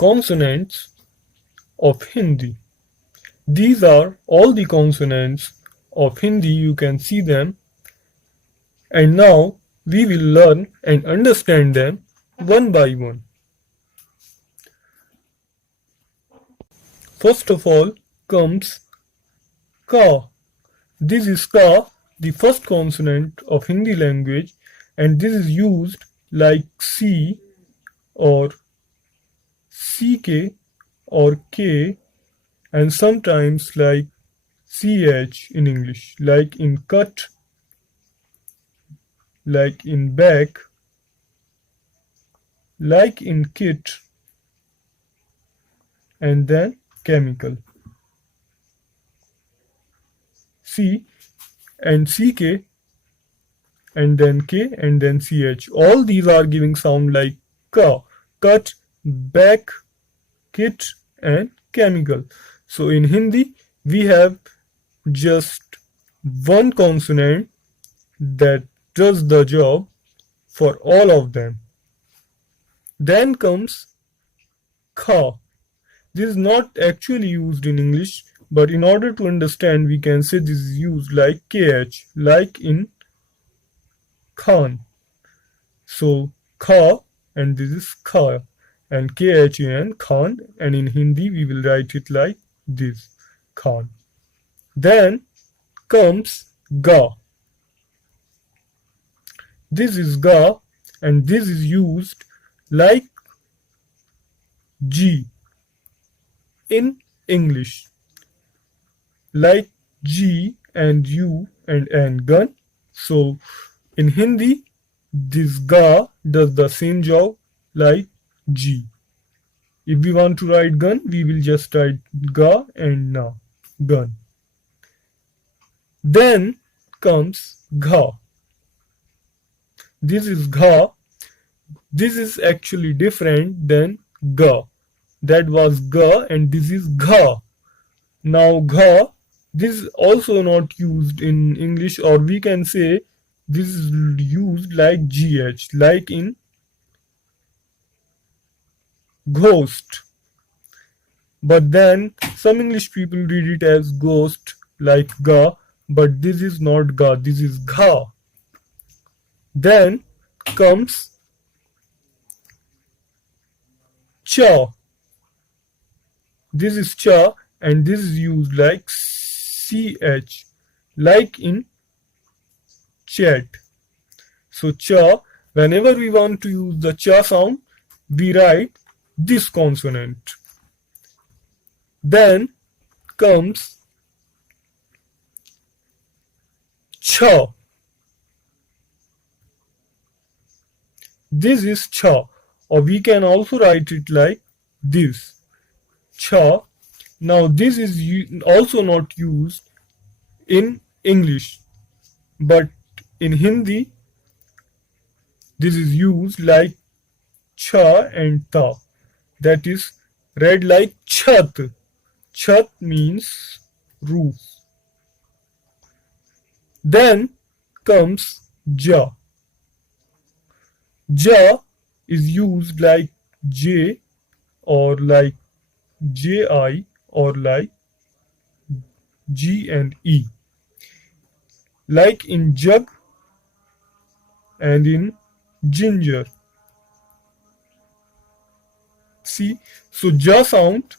consonants of Hindi. These are all the consonants of Hindi, you can see them, and now we will learn and understand them one by one. First of all comes ka. This is ka, the first consonant of Hindi language, and this is used like C or CK or K, and sometimes like CH in English, like in cut, like in back, like in kit, and then chemical. C and CK, and then K, and then CH. All these are giving sound like ka, cut, back, kit, and chemical. So in Hindi, we have just one consonant that does the job for all of them. Then comes kha. This is not actually used in English, but in order to understand, we can say this is used like KH, like in Khan. So kha, and this is kha, and KHAN, Khan, and in Hindi we will write it like this, Khan. Then comes ga. This is ga, and this is used like G in English, like G and U and N, gun. So in Hindi, this ga does the same job like G. If we want to write gun, we will just write ga and na, gun. Then comes gha. This is gha. This is actually different than ga. That was ga, and this is gha. Now gha, this is also not used in English, or we can say this is used like gh, like in ghost. But then some English people read it as ghost, like ga, but this is not ga, this is gha. Then comes cha. This is cha, and this is used like ch, like in chat. So cha, whenever we want to use the cha sound, we write this consonant. Then comes cha. This is cha, or we can also write it like this, cha. Now this is also not used in English, but in Hindi this is used like cha and ta, that is read like chat. Chat means roof. Then comes ja. Ja is used like J, or like JI, or like G and E, like in jug and in ginger. See, so ja sound,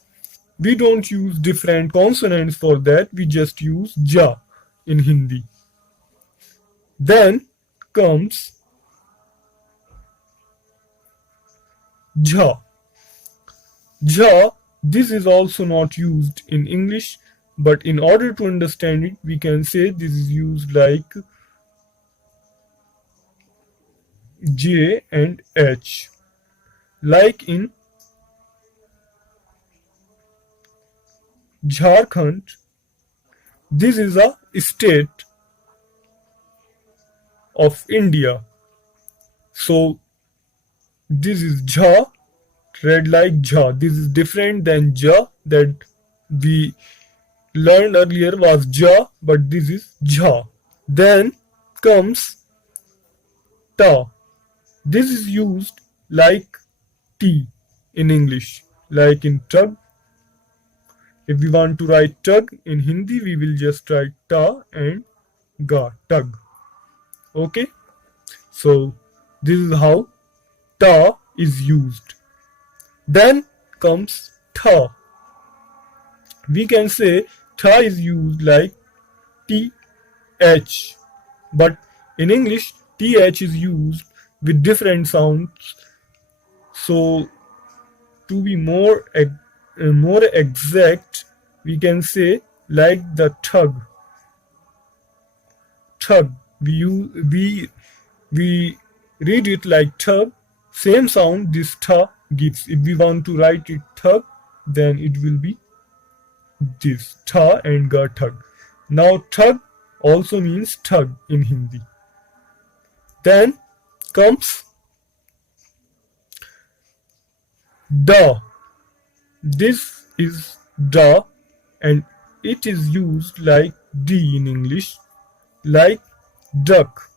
we don't use different consonants for that, we just use ja in Hindi. Then comes jha. Jha, this is also not used in English, but in order to understand it, we can say this is used like J and H, like in Jharkhand. This is a state of India. So this is jha, read like jha. This is different than ja that we learned earlier was ja, but this is jha. Then comes ta. This is used like T in English, like in tug. If we want to write tug in Hindi, we will just write ta and ga, tug. Okay, so this is how ta is used. Then comes tha. We can say tha is used like th, but in English th is used with different sounds. So to be more exact, we can say like the tug. Tug. We read it like tug. Same sound this tha gives. If we want to write it thug, then it will be this tha and ga, tug. Now tug also means tug in Hindi. Then comes da. This is da and it is used like d in English, like duck.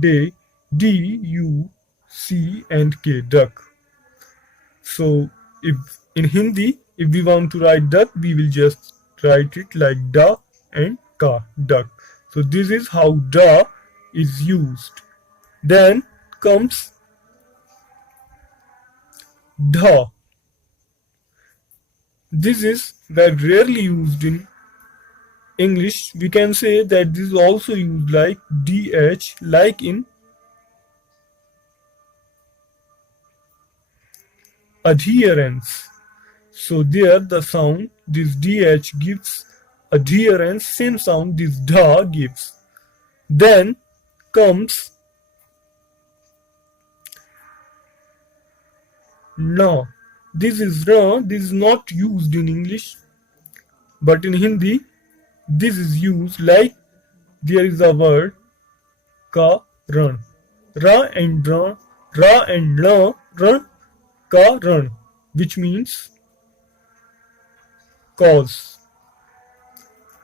D, U, C and K, duck. So if in Hindi, if we want to write duck, we will just write it like da and ka, duck. So this is how da is used. Then comes dha. This is very rarely used in English. We can say that this is also used like dh, like in adherence. So there the sound this dh gives adherence, same sound this dha gives. Then comes na. This is na. This is not used in English, but in Hindi this is used like there is a word karan. Ra and ra, ra and la, ran, karan, which means cause.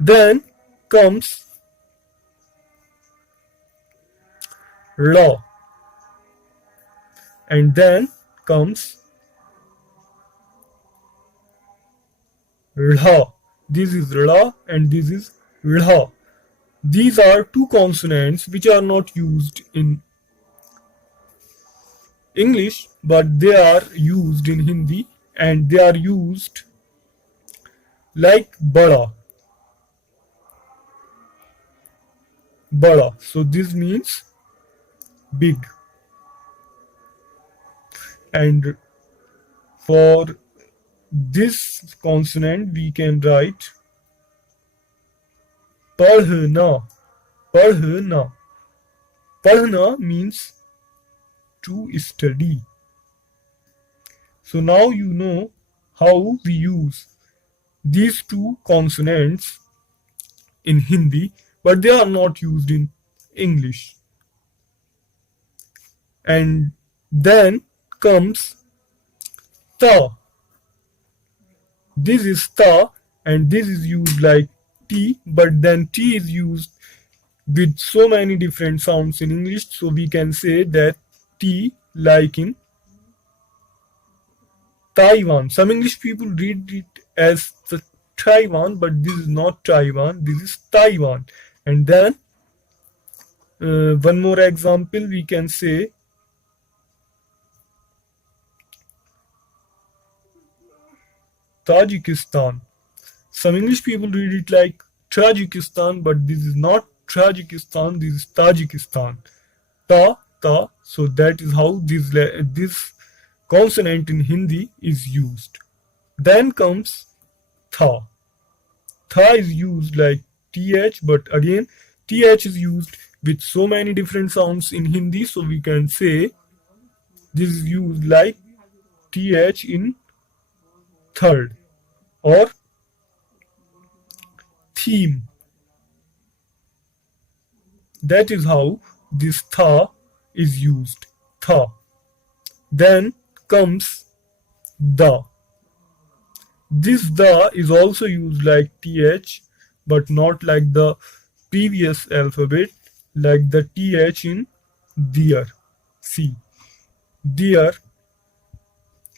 Then comes la, and then comes lha. This is la and this is lha. These are two consonants which are not used in English, but they are used in Hindi, and they are used like bada. Bada. So this means big. And for this consonant we can write padhna. Padhna. Padhna means to study. So now you know how we use these two consonants in Hindi, but they are not used in English. And then comes ta. This is ta and this is used like t, but then t is used with so many different sounds in English, so we can say that t like in Taiwan. Some English people read it as the Taiwan, but this is not Taiwan, this is Taiwan. And then one more example we can say Tajikistan. Some English people read it like Tajikistan, but this is not Tajikistan, this is Tajikistan. Ta. So that is how this consonant in Hindi is used. Then comes tha. Tha is used like th, but again th is used with so many different sounds in Hindi, so we can say this is used like th in third or theme. That is how this tha is used. Tha. Then comes da. This da is also used like th, but not like the previous alphabet, like the th in dear. See, dear.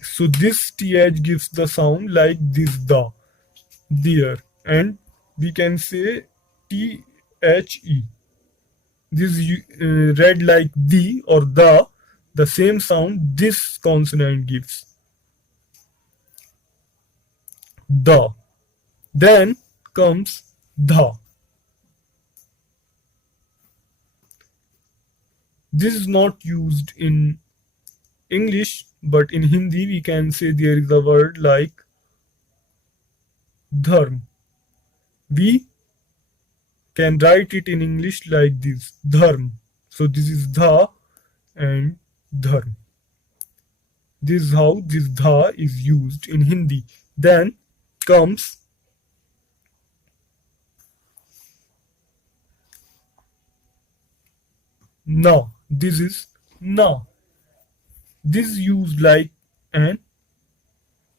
So this th gives the sound like this the, there, and we can say the. This read like the or the same sound this consonant gives, the. Then comes the. This is not used in English, but in Hindi we can say there is a word like dharm. We can write it in English like this, dharm. So this is dha and dharm. This is how this dha is used in Hindi. Then comes na. This is na. This is used like an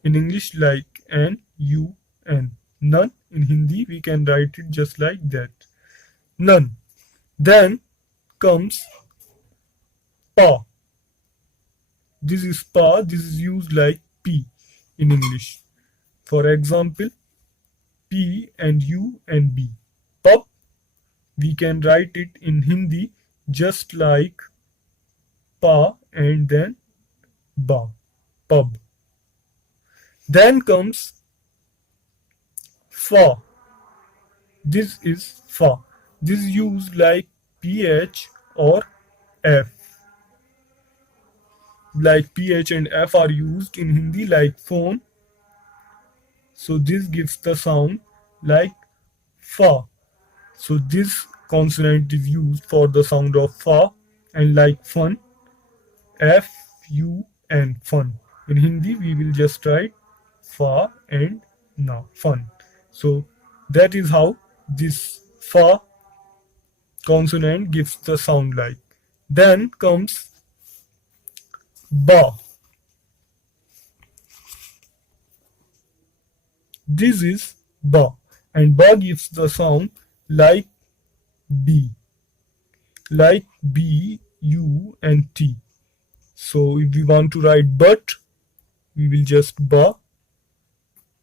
in English like an, u, n. None. In Hindi we can write it just like that. None. Then comes pa. This is pa. This is used like p in English. For example, p and u and b. Pub. We can write it in Hindi just like pa and then ba. Pub. Then comes fa. This is fa. This is used like ph or f. Like ph and f are used in Hindi like phone. So this gives the sound like fa. So this consonant is used for the sound of fa, and like fun, f-u-n, fun. In Hindi we will just write fa and na, fun. So that is how this fa consonant gives the sound like. Then comes ba. This is ba, and ba gives the sound like b, like b, u and t. So if we want to write but, we will just ba,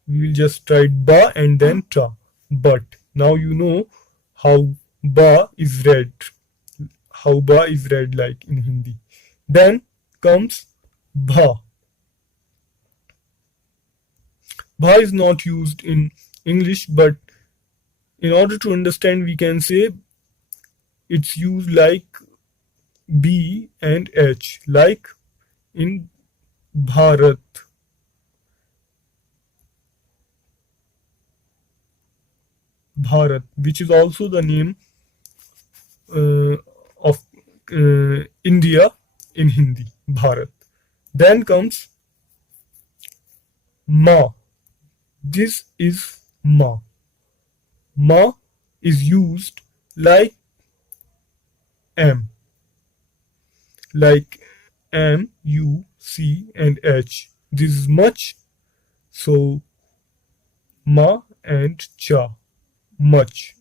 we will just write ba and then ta, but. Now you know how ba is read, like in Hindi. Then comes bha. Bha is not used in English, but in order to understand we can say it's used like B and H, like in Bharat. Bharat, which is also the name of India in Hindi, Bharat. Then comes ma. This is ma. Ma is used like M, like M, U, C, and H. This is much. So ma and cha, much.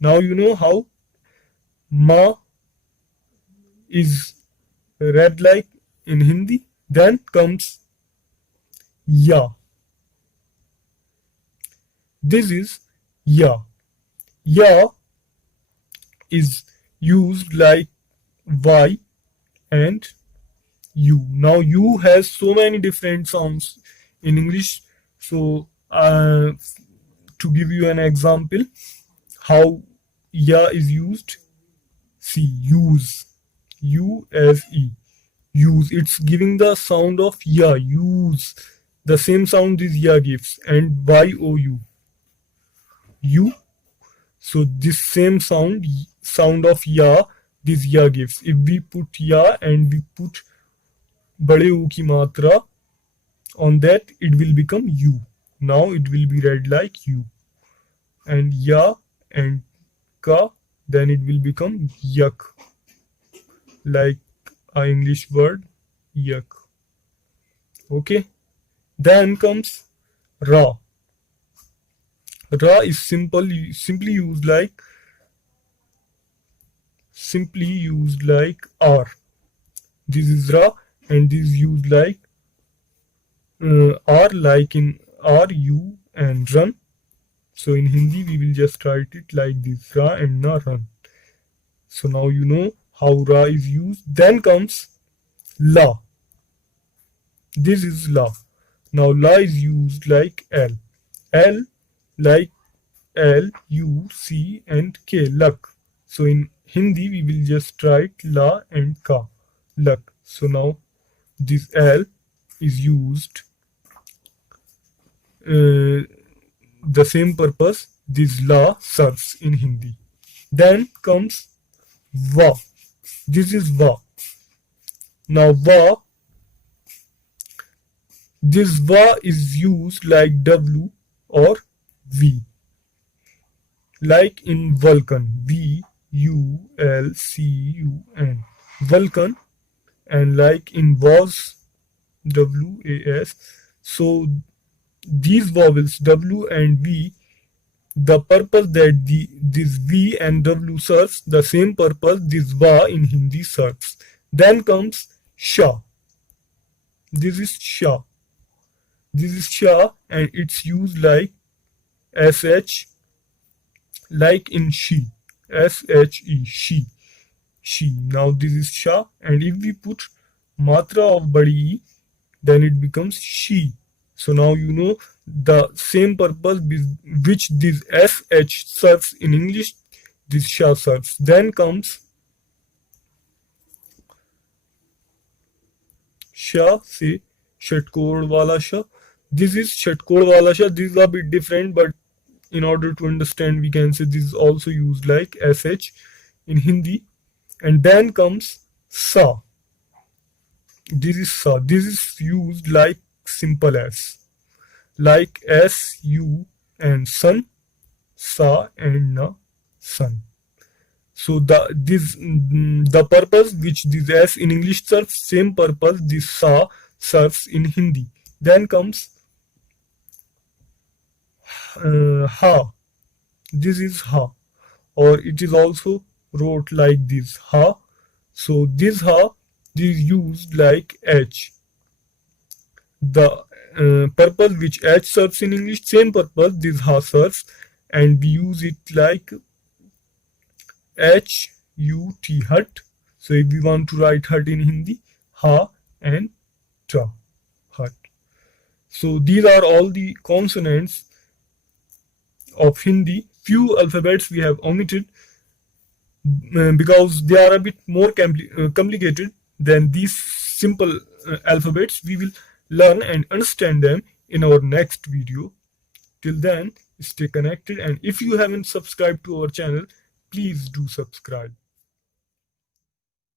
Now you know how ma is read like in Hindi. Then comes ya. This is ya. Ya is used like Y and U. Now U has so many different sounds in English. So to give you an example how ya is used, see, use, U-S-E, use. It's giving the sound of ya, use. The same sound this ya gives, and Y-O-U, U. So this same sound of ya, this ya gives. If we put ya and we put bade U ki matra on that, it will become U. Now it will be read like U. And ya and ka, then it will become yak, like our English word yak. Okay. Then comes ra. Ra is simply used like R. This is ra, and this is used like R like in R, U and run. So in Hindi we will just write it like this, Ra and Na, run. So now you know how Ra is used. Then comes La. This is La. Now La is used like L. L like L, U, C and K, luck. So in Hindi we will just write La and Ka, luck. So now this L is used the same purpose this La serves in Hindi. Then comes Va. This is Va. Now Va, this Va is used like W or V. Like in Vulcan, V-U-L-C-U-N, Vulcan, and like in was, W-A-S. So these vowels W and V, the purpose that this V and W serves, the same purpose this Va in Hindi serves. Then comes Sha. This is Sha. This is Sha and it's used like SH, like in she, S-H-E, she. Now this is Sha, and if we put matra of badi E, then it becomes she. So now you know the same purpose which this SH serves in English, this Sha serves. Then comes Sha, say Shatkod wala Sha. This is Shatkod wala Sha. This is a bit different, but in order to understand we can say this is also used like SH in Hindi. And then comes Sa. This is Sa. This is used like simple as, like S, U and sun, Sa and Na, sun. So the purpose which this S in English serves, same purpose this Sa serves in Hindi. Then comes Ha. This is Ha, or it is also wrote like this, Ha. So this Ha is used like H. The purpose which H serves in English, same purpose this Ha serves, and we use it like H-U-T, hut. So if we want to write hut in Hindi, Ha and Ta, hut. So these are all the consonants of Hindi. Few alphabets we have omitted because they are a bit more complicated than these simple alphabets. We will learn and understand them in our next video. Till then, stay connected, and if you haven't subscribed to our channel, please do subscribe.